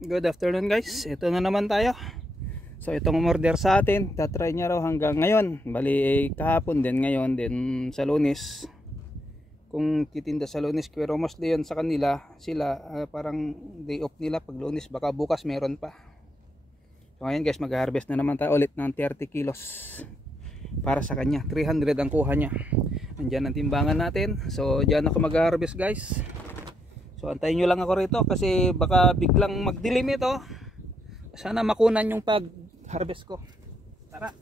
Good afternoon guys, ito na naman tayo. So itong umorder sa atin, tatry niya raw hanggang ngayon. Bali kahapon din, ngayon din sa Lunes. Kung titinda sa Lunes, pero mostly yun sa kanila, sila parang day off nila pag Lunes, baka bukas meron pa. So ngayon guys, mag-harvest na naman tayo ulit ng 30 kilos para sa kanya. 300 ang kuha niya. Andyan ang timbangan natin. So dyan ako mag-harvest guys. So antayin nyo lang ako rito kasi baka biglang magdilim ito. Sana makunan yung pag-harvest ko. Tara.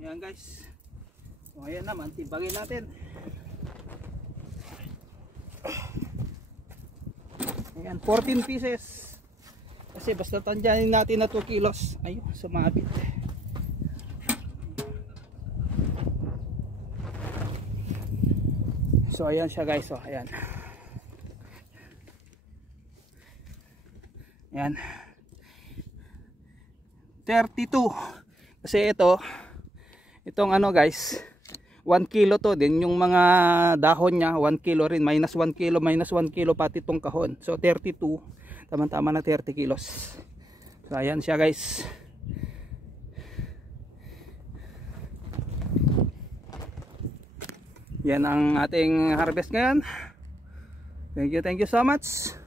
Yan guys. So ayan naman, timbangin natin. Ayan, 14 pieces. Kasi basta tandyanin natin na 2 kilos. Ayun, sumabit. So ayan siya guys. So ayan. Ayan. 32. Kasi itong ano guys, 1 kilo to din yung mga dahon niya, 1 kilo rin, minus 1 kilo pati itong kahon. So 32, tama-tama na 30 kilos. So ayan siya guys. Yan ang ating harvest ngayon. Thank you so much.